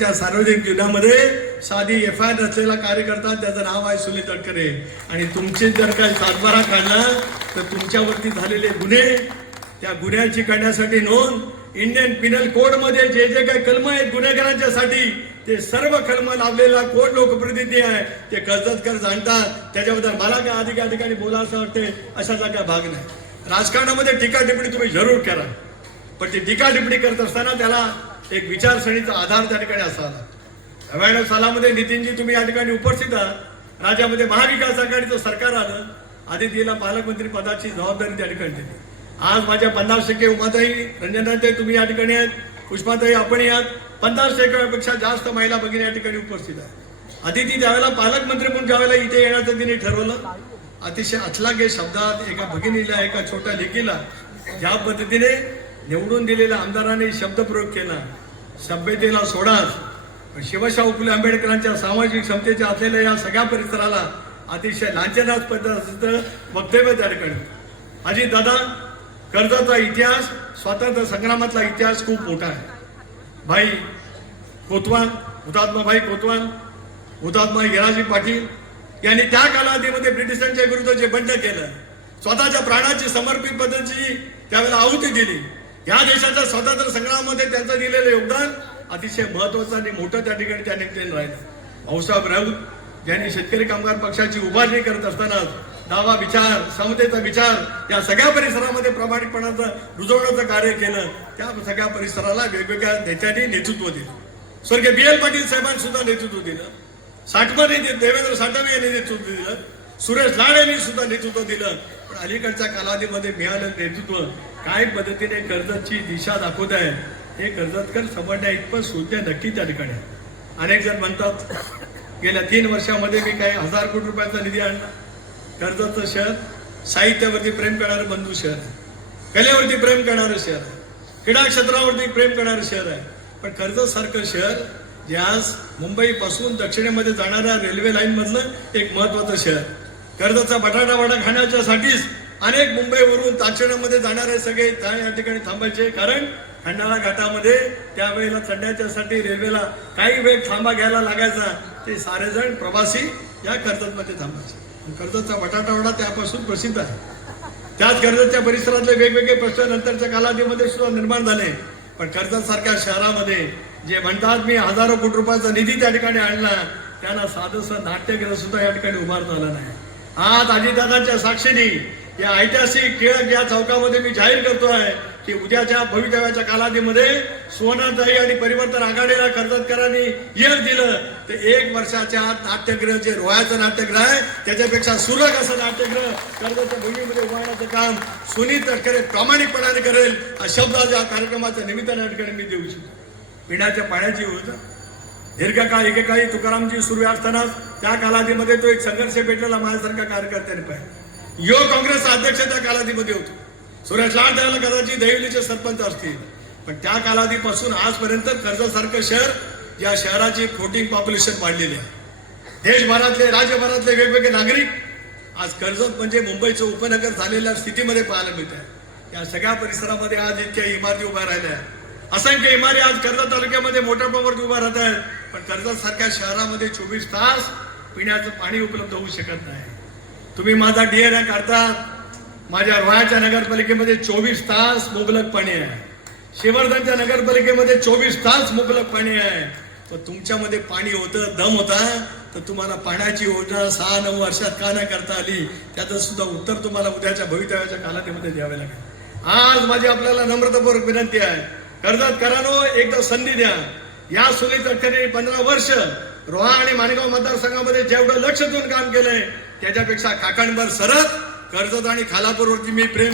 पक्षाच्या सार्वजनिक जीवनामध्ये साधी एफ आय नसलेला कार्यकर्ता त्याचं नाव आहे सुनील तटकरे. आणि तुमचे जर काही सातबारा काढला तर तुमच्यावरती झालेले गुन्हे त्या गुन्ह्याची करण्यासाठी नोंद इंडियन पिनल कोडमध्ये जे जे काही कलम आहेत गुन्हेगारांच्यासाठी ते सर्व कलम लावलेला कोण लोकप्रतिनिधी आहे ते कर्जतकर जाणतात. त्याच्याबद्दल मला काय अधिक या ठिकाणी वाटते अशाचा काय भाग नाही. राजकारणामध्ये टीका टिप्पणी तुम्ही जरूर करा. पण ती टीका टिप्पणी करत असताना त्याला एक विचारसरणीचा आधार त्या ठिकाणी असावा. नव्याण्णव सालामध्ये नितीनजी तुम्ही या ठिकाणी उपस्थित आहात. राज्यामध्ये महाविकास आघाडीचं सरकार आलं. आदितीला पालकमंत्री पदाची जबाबदारी त्या ठिकाणी दिली. आज माझ्या पन्नास टक्के उमाताई रंजनाताई तुम्ही या ठिकाणी आहेत. पुष्पाताई आपण यात पन्नास टक्क्यापेक्षा जास्त महिला भगिनी या ठिकाणी उपस्थित आहेत. आदिती ज्यावेळेला पालकमंत्री म्हणून ज्यावेळेला इथे येण्याचं तिने ठरवलं अतिशय अचलागे शब्दात एका भगिनीला एका छोट्या लेकीला ज्या पद्धतीने निवडून दिलेल्या आमदारांनी शब्दप्रयोग केला. सभ्यतेला सोडाच. शिवशाहू फुले आंबेडकरांच्या सामाजिक क्षमतेच्या असलेल्या या सगळ्या परिसराला अतिशय लांछनास्पद वक्तव्य त्या ठिकाणी अजित दादा कर्जाचा इतिहास स्वातंत्र्य संग्रामातला इतिहास खूप मोठा आहे. भाई कोतवाल हुतात्मा भाई कोतवाल हुतात्मा हिराजी पाटील यांनी त्या कालावधीमध्ये ब्रिटिशांच्या विरुद्ध जे बंड केलं स्वतःच्या प्राणाची समर्पित पद्धतीची त्यावेळेला आहुती दिली. या देशाच्या स्वातंत्र्य संग्रामामध्ये त्यांचं दिलेलं योगदान अतिशय महत्वाचं आणि मोठं त्या ठिकाणी त्या निमित्ताने राहिलं. भाऊसाहेब राऊत यांनी शेतकरी कामगार पक्षाची उभारणी करत असताना दावा विचार समतेचा विचार या सगळ्या परिसरामध्ये प्रामाणिकपणाचं रुजवण्याचं कार्य केलं त्या सगळ्या परिसराला वेगवेगळ्या नेत्यांनी नेतृत्व दिलं. स्वर्गीय बी एल पाटील साहेबांनी सुद्धा नेतृत्व दिलं. साठमने देवेंद्र साठवे यांनी नेतृत्व दिलं. सुरेश लाड यांनी सुद्धा नेतृत्व दिलं. पण अलीकडच्या कालावधीमध्ये मिळालं नेतृत्व. काय पद्धतीने कर्जतची दिशा दाखवत आहे हे कर्जतकर समजण्या इतपत शोध्य नक्की त्या ठिकाणी अनेक जण म्हणतात गेल्या तीन वर्षामध्ये मी काही हजार कोटी रुपयाचा निधी आणला. कर्जतचं शहर साहित्यावरती प्रेम करणारं बंधू शहर आहे. कलेवरती प्रेम करणारं शहर आहे. क्रीडा क्षेत्रावरती प्रेम करणारं शहर आहे. पण कर्जत सारखं शहर जे आज मुंबईपासून दक्षिणेमध्ये जाणाऱ्या रेल्वे लाईनमधलं एक महत्वाचं शहर. कर्जाचा बटाटा वाटा खाण्याच्यासाठीच अनेक मुंबईवरून ताचण्यामध्ये जाणारे सगळे त्या या ठिकाणी थांबायचे. कारण खंडाळा घाटामध्ये त्यावेळेला चढण्याच्यासाठी रेल्वेला काही वेळ थांबा घ्यायला लागायचा. ते सारेजण प्रवासी या कर्जतमध्ये थांबायचे. कर्जतचा बटाटावडा त्यापासून प्रसिद्ध आहे. त्याच कर्जतच्या परिसरातले वेगवेगळे प्रश्न नंतरच्या कालावधीमध्ये सुद्धा निर्माण झाले. पण कर्जतसारख्या शहरामध्ये जे म्हणतात मी हजारो कोटी रुपयाचा निधी त्या ठिकाणी आणला त्यांना साधंसं नाट्यगृह सुद्धा या ठिकाणी उभारता आला नाही. आज अजितदादांच्या साक्षीने या ऐतिहासिक टिळक या चौकामध्ये मी जाहीर करतोय की उद्याच्या भवितव्याच्या कालावधीमध्ये सुवर्णताई आणि परिवर्तन आघाडीला कर्जतकरांनी यश दिलं तर एक वर्षाच्या नाट्यग्रह जे रोयाचं नाट्यग्रह आहे. त्याच्यापेक्षा सुलभ असं नाट्यग्रह कर्जतच्या भूमीमध्ये उभारण्याचं काम सुनील तटकरे प्रामाणिकपणाने करेल हा शब्द या कार्यक्रमाच्या निमित्ताने मी देऊ इच्छितो. पिण्याच्या पाण्याची योजना दीर्घकाळ एकेकाळी तुकारामजी सुरू असताना त्या कालावधीमध्ये तो एक संघर्ष भेटलेला माझ्यासारख्या कार्यकर्त्याने पाहिजे यो काँग्रेस अध्यक्ष त्या कालावधीमध्ये होतो. सुरेश लाड त्याला कदाचित दैवलीचे सरपंच असतील. पण त्या कालावधीपासून आजपर्यंत कर्जसारखं शहर या शहराची फ्लोटिंग पॉप्युलेशन वाढलेली आहे. देशभरातले राज्यभरातले वेगवेगळे नागरिक आज कर्जत म्हणजे मुंबईचं उपनगर झालेल्या स्थितीमध्ये पाहायला मिळत आहे. या सगळ्या परिसरामध्ये आज इतक्या इमारती उभ्या राहिल्या असंख्य इमारती आज कर्जत तालुक्यामध्ये मोठ्या प्रमाणात उभ्या राहत आहेत. पण कर्जत सारख्या शहरामध्ये चोवीस तास पिण्याचं पाणी उपलब्ध होऊ शकत नाही. तुम्ही माझा डीएनए काढतात. माझ्या रोहाच्या नगरपालिकेमध्ये चोवीस तास मुबलक पाणी आहे. शिवर्धनच्या नगरपालिकेमध्ये चोवीस तास मुबलक पाणी आहे. पण तुमच्यामध्ये पाणी होतं दम होता तर तुम्हाला पाण्याची योजना सहा नऊ वर्षात का नाही करता आली? त्याचं सुद्धा उत्तर तुम्हाला उद्याच्या भवितव्याच्या कालावधीमध्ये द्यावे लागेल. आज माझी आपल्याला नम्रतापूर्वक विनंती आहे. कर्जात करानो एकदा संधी द्या. या सुनील तटकरे पंधरा वर्ष रोहा आणि माणगाव मतदारसंघामध्ये जेवढं लक्ष देऊन काम केलंय त्याच्यापेक्षा काकणभर सरत कर्जत आणि खालापूरवरती मी प्रेम